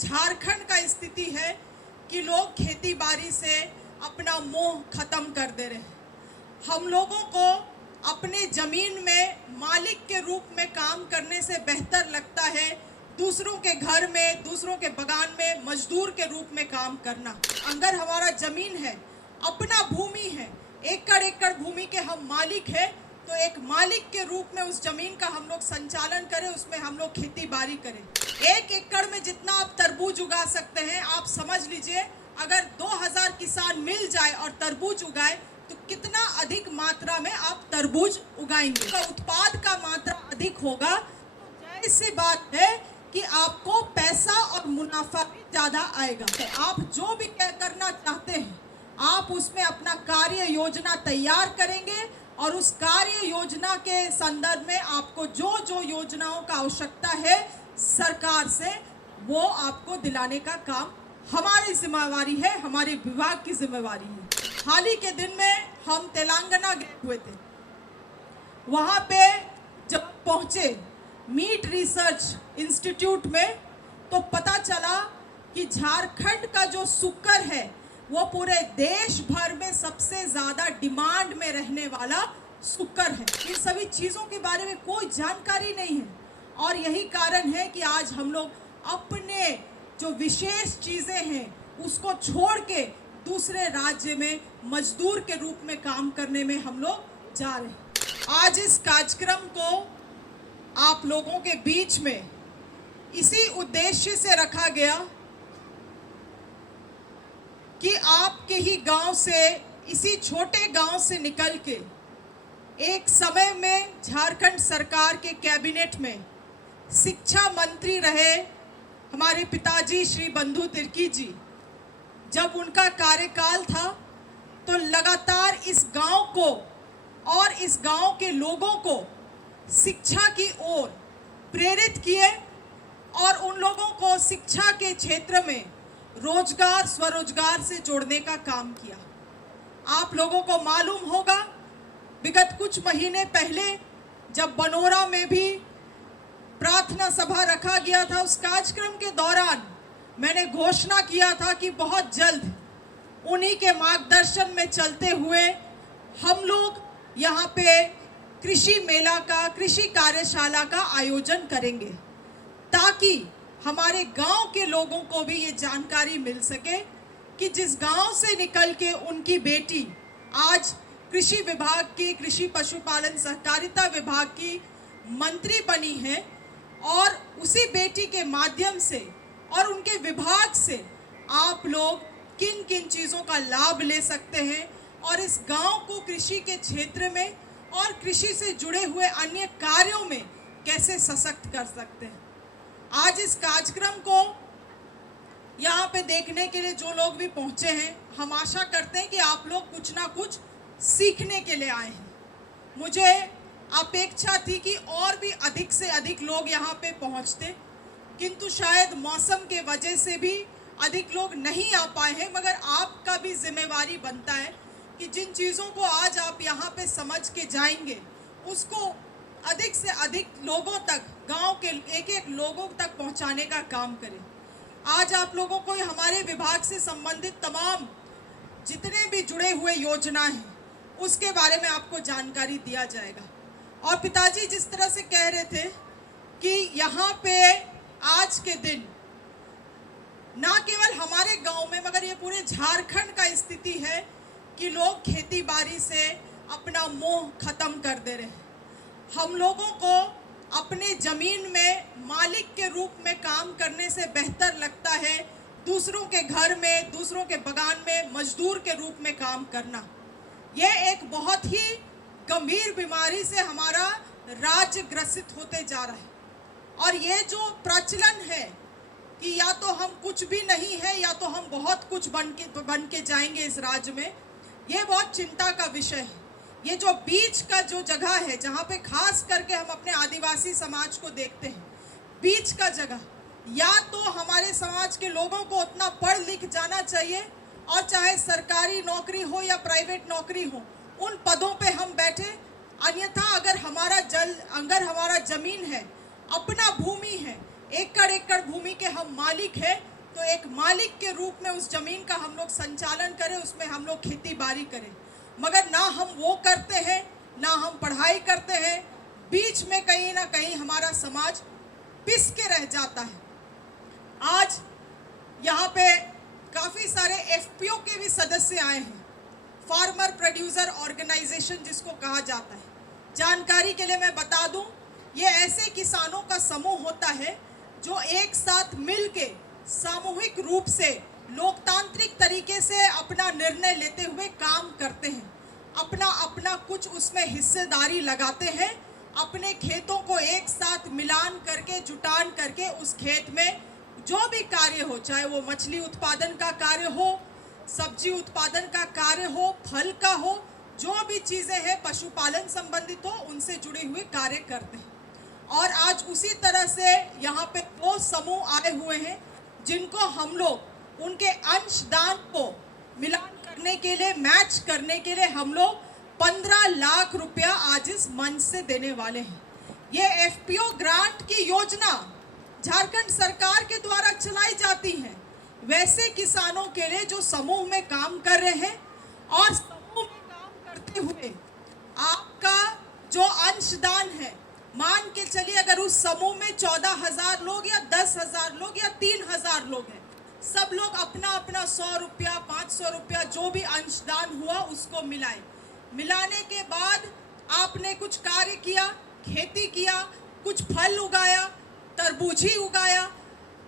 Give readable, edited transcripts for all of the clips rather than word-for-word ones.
झारखंड का स्थिति है कि लोग खेती बाड़ी से अपना मोह खत्म कर दे रहे हैं। हम लोगों को अपने ज़मीन में मालिक के रूप में काम करने से बेहतर लगता है दूसरों के घर में, दूसरों के बगान में मजदूर के रूप में काम करना। अगर हमारा ज़मीन है, अपना भूमि है, एकड़ एकड़ भूमि के हम मालिक हैं, तो एक मालिक के रूप में उस ज़मीन का हम लोग संचालन करें, उसमें हम लोग खेती बाड़ी करें। 1 एकड़ में जितना आप तरबूज उगा सकते हैं, आप समझ लीजिए अगर 2000 किसान मिल जाए और तरबूज उगाए तो कितना अधिक मात्रा में आप तरबूज उगाएंगे। तो उत्पाद का मात्रा अधिक होगा तो जाहिर सी बात है कि आपको पैसा और मुनाफा भी ज़्यादा आएगा। तो आप जो भी करना चाहते हैं, आप उसमें अपना कार्य योजना तैयार करेंगे और उस कार्य योजना के संदर्भ में आपको जो जो योजनाओं का आवश्यकता है सरकार से, वो आपको दिलाने का काम हमारी जिम्मेवारी है, हमारे विभाग की जिम्मेवारी है। हाल ही के दिन में हम तेलंगाना गए हुए थे। वहाँ पे जब पहुँचे मीट रिसर्च इंस्टीट्यूट में, तो पता चला कि झारखंड का जो शुक्र है वो पूरे देश भर में सबसे ज़्यादा डिमांड में रहने वाला शुक्र है। इन सभी चीज़ों के बारे में कोई जानकारी नहीं है और यही कारण है कि आज हम लोग अपने जो विशेष चीज़ें हैं उसको छोड़ के दूसरे राज्य में मजदूर के रूप में काम करने में हम लोग जा रहे हैं। आज इस कार्यक्रम को आप लोगों के बीच में इसी उद्देश्य से रखा गया कि आपके ही गांव से, इसी छोटे गांव से निकल के एक समय में झारखंड सरकार के कैबिनेट में शिक्षा मंत्री रहे हमारे पिताजी श्री बंधु तिर्की जी, जब उनका कार्यकाल था तो लगातार इस गांव को और इस गांव के लोगों को शिक्षा की ओर प्रेरित किए और उन लोगों को शिक्षा के क्षेत्र में रोजगार, स्वरोजगार से जोड़ने का काम किया। आप लोगों को मालूम होगा, विगत कुछ महीने पहले जब बनोरा में भी प्रार्थना सभा रखा गया था, उस कार्यक्रम के दौरान मैंने घोषणा किया था कि बहुत जल्द उन्हीं के मार्गदर्शन में चलते हुए हम लोग यहाँ पे कृषि मेला का, कृषि कार्यशाला का आयोजन करेंगे, ताकि हमारे गांव के लोगों को भी ये जानकारी मिल सके कि जिस गांव से निकल के उनकी बेटी आज कृषि विभाग की, कृषि पशुपालन सहकारिता विभाग की मंत्री बनी है और उसी बेटी के माध्यम से और उनके विभाग से आप लोग किन किन चीज़ों का लाभ ले सकते हैं और इस गांव को कृषि के क्षेत्र में और कृषि से जुड़े हुए अन्य कार्यों में कैसे सशक्त कर सकते हैं। आज इस कार्यक्रम को यहाँ पे देखने के लिए जो लोग भी पहुँचे हैं, हम आशा करते हैं कि आप लोग कुछ ना कुछ सीखने के लिए आए हैं। मुझे अपेक्षा थी कि और भी अधिक से अधिक लोग यहाँ पे पहुँचते, किंतु शायद मौसम के वजह से भी अधिक लोग नहीं आ पाए हैं। मगर आपका भी जिम्मेवारी बनता है कि जिन चीज़ों को आज आप यहाँ पे समझ के जाएंगे उसको अधिक से अधिक लोगों तक, गांव के एक एक लोगों तक पहुँचाने का काम करें। आज आप लोगों को हमारे विभाग से संबंधित तमाम जितने भी जुड़े हुए योजना हैं उसके बारे में आपको जानकारी दिया जाएगा। और पिताजी जिस तरह से कह रहे थे कि यहाँ पे आज के दिन ना केवल हमारे गांव में मगर ये पूरे झारखंड का स्थिति है कि लोग खेती बाड़ी से अपना मोह खत्म कर दे रहे हैं। हम लोगों को अपने ज़मीन में मालिक के रूप में काम करने से बेहतर लगता है दूसरों के घर में, दूसरों के बगान में मजदूर के रूप में काम करना। यह एक बहुत ही गंभीर बीमारी से हमारा राज्य ग्रसित होते जा रहा है और ये जो प्रचलन है कि या तो हम कुछ भी नहीं है या तो हम बहुत कुछ बन के जाएंगे इस राज्य में, ये बहुत चिंता का विषय है। ये जो बीच का जो जगह है जहाँ पे खास करके हम अपने आदिवासी समाज को देखते हैं, बीच का जगह, या तो हमारे समाज के लोगों को उतना पढ़ लिख जाना चाहिए और चाहे सरकारी नौकरी हो या प्राइवेट नौकरी हो उन पदों पे हम बैठे, अन्यथा अगर हमारा ज़मीन है, अपना भूमि है, एकड़ एकड़ भूमि के हम मालिक हैं, तो एक मालिक के रूप में उस जमीन का हम लोग संचालन करें, उसमें हम लोग खेती बाड़ी करें। मगर ना हम वो करते हैं, ना हम पढ़ाई करते हैं। बीच में कहीं ना कहीं हमारा समाज पिस के रह जाता है। आज यहाँ पे काफ़ी सारे एफपीओ के भी सदस्य आए हैं, फार्मर प्रोड्यूसर ऑर्गेनाइजेशन जिसको कहा जाता है। जानकारी के लिए मैं बता दूं, ये ऐसे किसानों का समूह होता है जो एक साथ मिलके सामूहिक रूप से लोकतांत्रिक तरीके से अपना निर्णय लेते हुए काम करते हैं, अपना अपना कुछ उसमें हिस्सेदारी लगाते हैं, अपने खेतों को एक साथ मिलान करके जुटान करके उस खेत में जो भी कार्य हो, चाहे वो मछली उत्पादन का कार्य हो, सब्जी उत्पादन का कार्य हो, फल का हो, जो भी चीज़ें हैं पशुपालन संबंधित हो, उनसे जुड़े हुए कार्य करते हैं। और आज उसी तरह से यहाँ पे दो समूह आए हुए हैं जिनको हम लोग उनके अंशदान को मिलान करने के लिए, मैच करने के लिए हम लोग 15 लाख रुपया आज इस मंच से देने वाले हैं। ये एफपीओ ग्रांट की योजना झारखंड सरकार के द्वारा चलाई जाती है वैसे किसानों के लिए जो समूह में काम कर रहे हैं। और समूह में काम करते हुए आपका जो अंशदान है, मान के चलिए अगर उस समूह में 14,000 लोग या 10,000 लोग या 3,000 लोग हैं, सब लोग अपना अपना 100 रुपया, 500 रुपया जो भी अंशदान हुआ उसको मिलाए। मिलाने के बाद आपने कुछ कार्य किया, खेती किया, कुछ फल उगाया, तरबूज ही उगाया।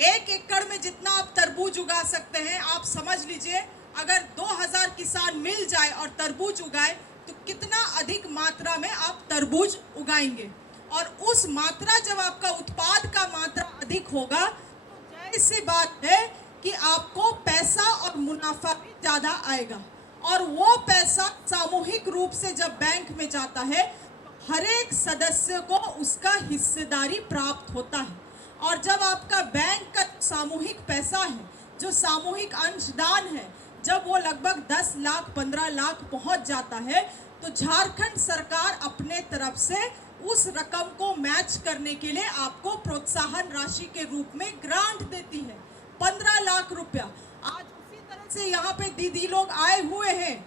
1 एकड़ में जितना आप तरबूज उगा सकते हैं, आप समझ लीजिए अगर 2000 किसान मिल जाए और तरबूज उगाए तो कितना अधिक मात्रा में आप तरबूज उगाएंगे। और उस मात्रा, जब आपका उत्पाद का मात्रा अधिक होगा तो जाहिर सी बात है कि आपको पैसा और मुनाफा भी ज़्यादा आएगा। और वो पैसा सामूहिक रूप से जब बैंक में जाता है तो हर एक सदस्य को उसका हिस्सेदारी प्राप्त होता है। और जब आपका बैंक का सामूहिक पैसा है, जो सामूहिक अंशदान है, जब वो लगभग 10 लाख 15 लाख पहुंच जाता है तो झारखंड सरकार अपने तरफ से उस रकम को मैच करने के लिए आपको प्रोत्साहन राशि के रूप में ग्रांट देती है, 15 लाख रुपया। आज उसी तरह से यहाँ पे दीदी लोग आए हुए हैं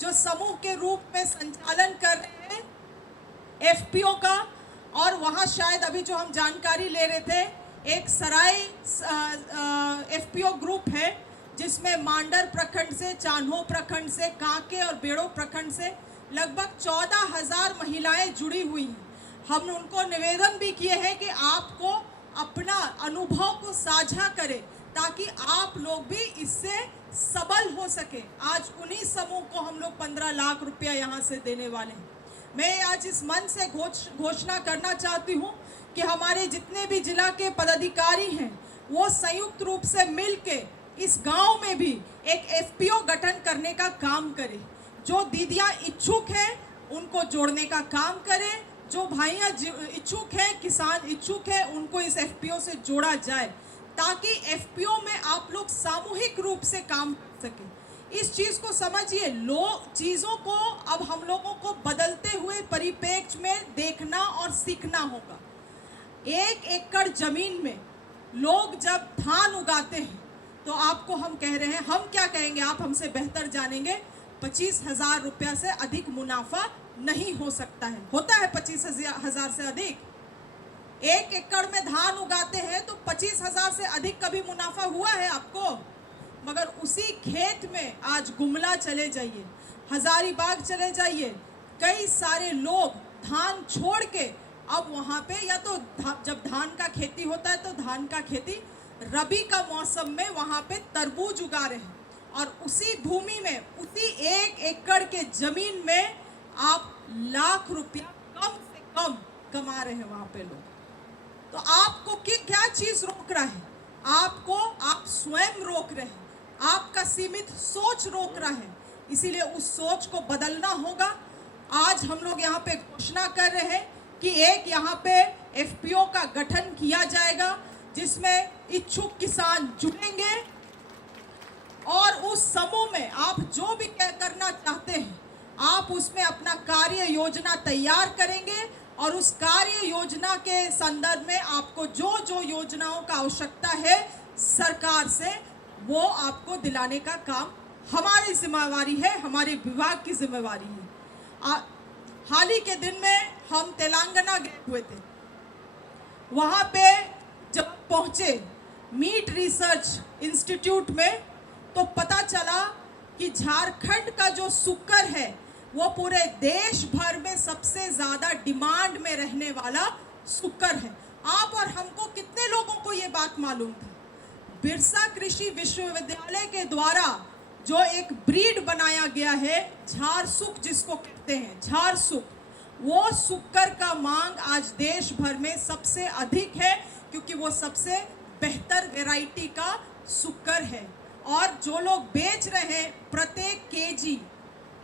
जो समूह के रूप में संचालन कर रहे हैं एफपीओ का। और वहाँ शायद अभी जो हम जानकारी ले रहे थे, एक सराय एफपीओ ग्रुप है जिसमें मांडर प्रखंड से, चान्हो प्रखंड से, कांके और बेड़ो प्रखंड से लगभग 14,000 महिलाएं जुड़ी हुई हैं। हम उनको निवेदन भी किए हैं कि आपको अपना अनुभव को साझा करें ताकि आप लोग भी इससे सबल हो सके। आज उन्हीं समूह को हम लोग 15 लाख रुपया यहाँ से देने वाले हैं। मैं आज इस मंच से घोषणा करना चाहती हूँ कि हमारे जितने भी जिला के पदाधिकारी हैं वो संयुक्त रूप से मिलके इस गांव में भी एक एफपीओ गठन करने का काम करें। जो दीदियाँ इच्छुक हैं उनको जोड़ने का काम करें, जो भाइयाँ इच्छुक हैं, किसान इच्छुक हैं, उनको इस एफपीओ से जोड़ा जाए ताकि एफपीओ में आप लोग सामूहिक रूप से काम कर सकें। इस चीज़ को समझिए, चीज़ों को अब हम लोगों को बदलते हुए परिप्रेक्ष्य में देखना और सीखना होगा। 1 एकड़ जमीन में लोग जब धान उगाते हैं तो आपको हम कह रहे हैं, हम क्या कहेंगे आप हमसे बेहतर जानेंगे, 25,000 रुपया से अधिक मुनाफा नहीं हो सकता है। होता है 25,000 से अधिक? 1 एकड़ में धान उगाते हैं तो 25,000 से अधिक कभी मुनाफा हुआ है आपको? मगर उसी खेत में आज गुमला चले जाइए, हजारीबाग चले जाइए, कई सारे लोग धान छोड़ के अब वहाँ पे या तो जब धान का खेती होता है तो धान का खेती, रबी का मौसम में वहाँ पे तरबूज उगा रहे हैं। और उसी भूमि में, उसी 1 एकड़ के जमीन में आप लाख रुपया कम से कम कमा रहे हैं वहाँ पे लोग। तो आपको क्या चीज़ रोक रहा है? आपको आप स्वयं रोक रहे हैं, आपका सीमित सोच रोक रहा है। इसीलिए उस सोच को बदलना होगा। आज हम लोग यहाँ पे घोषणा कर रहे हैं कि एक यहाँ पे एफपीओ का गठन किया जाएगा जिसमें इच्छुक किसान जुड़ेंगे और उस समूह में आप जो भी करना चाहते हैं आप उसमें अपना कार्य योजना तैयार करेंगे। और उस कार्य योजना के संदर्भ में आपको जो जो योजनाओं का आवश्यकता है सरकार से, वो आपको दिलाने का काम हमारी जिम्मेवारी है, हमारे विभाग की जिम्मेवारी है। हाल ही के दिन में हम तेलंगाना गए हुए थे। वहाँ पे जब पहुँचे मीट रिसर्च इंस्टीट्यूट में, तो पता चला कि झारखंड का जो शुक्र है वो पूरे देश भर में सबसे ज़्यादा डिमांड में रहने वाला शुक्र है। आप और हमको कितने लोगों को ये बात मालूम था? बिरसा कृषि विश्वविद्यालय के द्वारा जो एक ब्रीड बनाया गया है, झारसुक जिसको कहते हैं, झारसुक, वो शुक्र का मांग आज देश भर में सबसे अधिक है, क्योंकि वो सबसे बेहतर वैरायटी का शुक्र है। और जो लोग बेच रहे हैं, प्रत्येक केजी,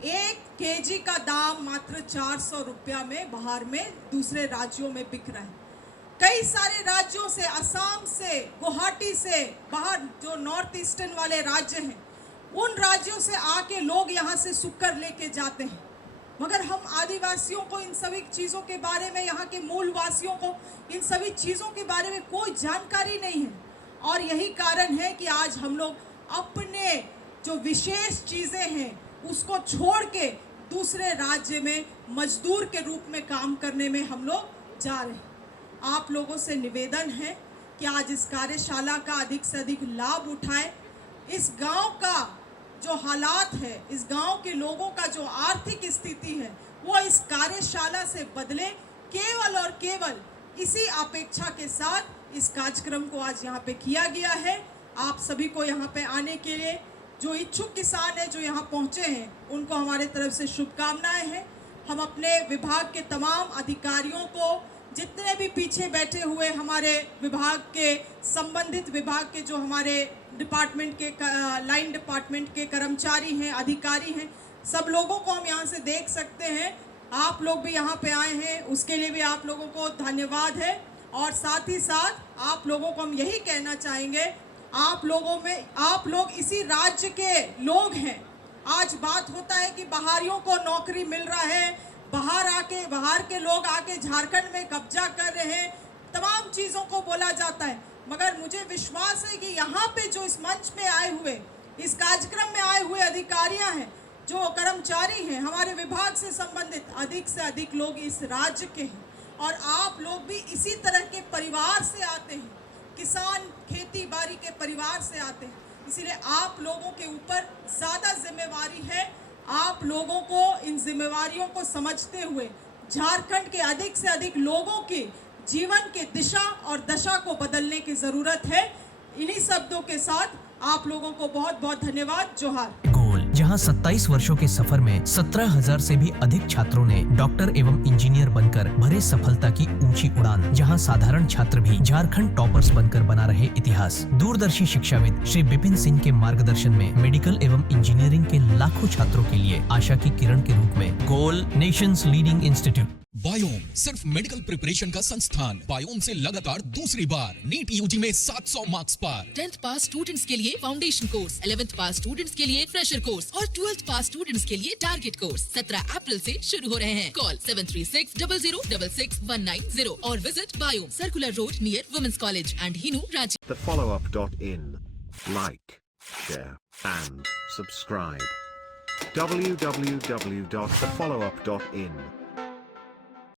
1 केजी का दाम मात्र 400 रुपया में बाहर में दूसरे राज्यों में बिक रहा है। कई सारे राज्यों से, असम से, गुवाहाटी से, बाहर जो नॉर्थ ईस्टर्न वाले राज्य हैं, उन राज्यों से आके लोग यहाँ से शुक्र लेके जाते हैं। मगर हम आदिवासियों को इन सभी चीज़ों के बारे में, यहाँ के मूल वासियों को इन सभी चीज़ों के बारे में कोई जानकारी नहीं है। और यही कारण है कि आज हम लोग अपने जो विशेष चीज़ें हैं उसको छोड़ के दूसरे राज्य में मजदूर के रूप में काम करने में हम लोग जा रहे हैं। आप लोगों से निवेदन है कि आज इस कार्यशाला का अधिक से अधिक लाभ उठाएं। इस गांव का जो हालात है, इस गांव के लोगों का जो आर्थिक स्थिति है, वो इस कार्यशाला से बदले। केवल और केवल इसी अपेक्षा के साथ इस कार्यक्रम को आज यहाँ पे किया गया है। आप सभी को यहाँ पे आने के लिए, जो इच्छुक किसान हैं जो यहाँ पहुँचे हैं, उनको हमारे तरफ से शुभकामनाएं हैं। हम अपने विभाग के तमाम अधिकारियों को, जितने भी पीछे बैठे हुए हमारे विभाग के, संबंधित विभाग के जो हमारे डिपार्टमेंट के, लाइन डिपार्टमेंट के कर्मचारी हैं, अधिकारी हैं, सब लोगों को हम यहाँ से देख सकते हैं। आप लोग भी यहाँ पे आए हैं, उसके लिए भी आप लोगों को धन्यवाद है। और साथ ही साथ आप लोगों को हम यही कहना चाहेंगे, आप लोग इसी राज्य के लोग हैं। आज बात होता है कि बाहरियों को नौकरी मिल रहा है, बाहर के लोग आके झारखंड में कब्जा कर रहे हैं, तमाम चीज़ों को बोला जाता है। मगर मुझे विश्वास है कि यहाँ पे जो इस मंच पे आए हुए, इस कार्यक्रम में आए हुए अधिकारियाँ हैं, जो कर्मचारी हैं, हमारे विभाग से संबंधित अधिक से अधिक लोग इस राज्य के हैं। और आप लोग भी इसी तरह के परिवार से आते हैं, किसान खेती बाड़ी के परिवार से आते हैं। इसीलिए आप लोगों के ऊपर ज़्यादा जिम्मेवारी है। आप लोगों को इन जिम्मेवारियों को समझते हुए झारखंड के अधिक से अधिक लोगों के जीवन के दिशा और दशा को बदलने की ज़रूरत है। इन्हीं शब्दों के साथ आप लोगों को बहुत बहुत धन्यवाद। जोहार। जहां 27 वर्षों के सफर में 17,000 से भी अधिक छात्रों ने डॉक्टर एवं इंजीनियर बनकर भरे सफलता की ऊंची उड़ान, जहां साधारण छात्र भी झारखंड टॉपर्स बनकर बना रहे इतिहास। दूरदर्शी शिक्षाविद श्री विपिन सिंह के मार्गदर्शन में मेडिकल एवं इंजीनियरिंग के लाखों छात्रों के लिए आशा की किरण के रूप में गोल, नेशंस लीडिंग इंस्टीट्यूट। बायोम सिर्फ मेडिकल प्रिपरेशन का संस्थान। बायोम से लगातार दूसरी बार नीट यूजी में 700 मार्क्स पार। 10th पास स्टूडेंट्स के लिए फाउंडेशन कोर्स, 11th पास स्टूडेंट्स के लिए फ्रेशर कोर्स और 12th पास स्टूडेंट्स के लिए टारगेट कोर्स 17 अप्रैल से शुरू हो रहे हैं। कॉल 7360066190 और visit Biome, circular road near women's college and Hinoo, Ranchi. thefollowup.in. Like, share and subscribe. www.thefollowup.in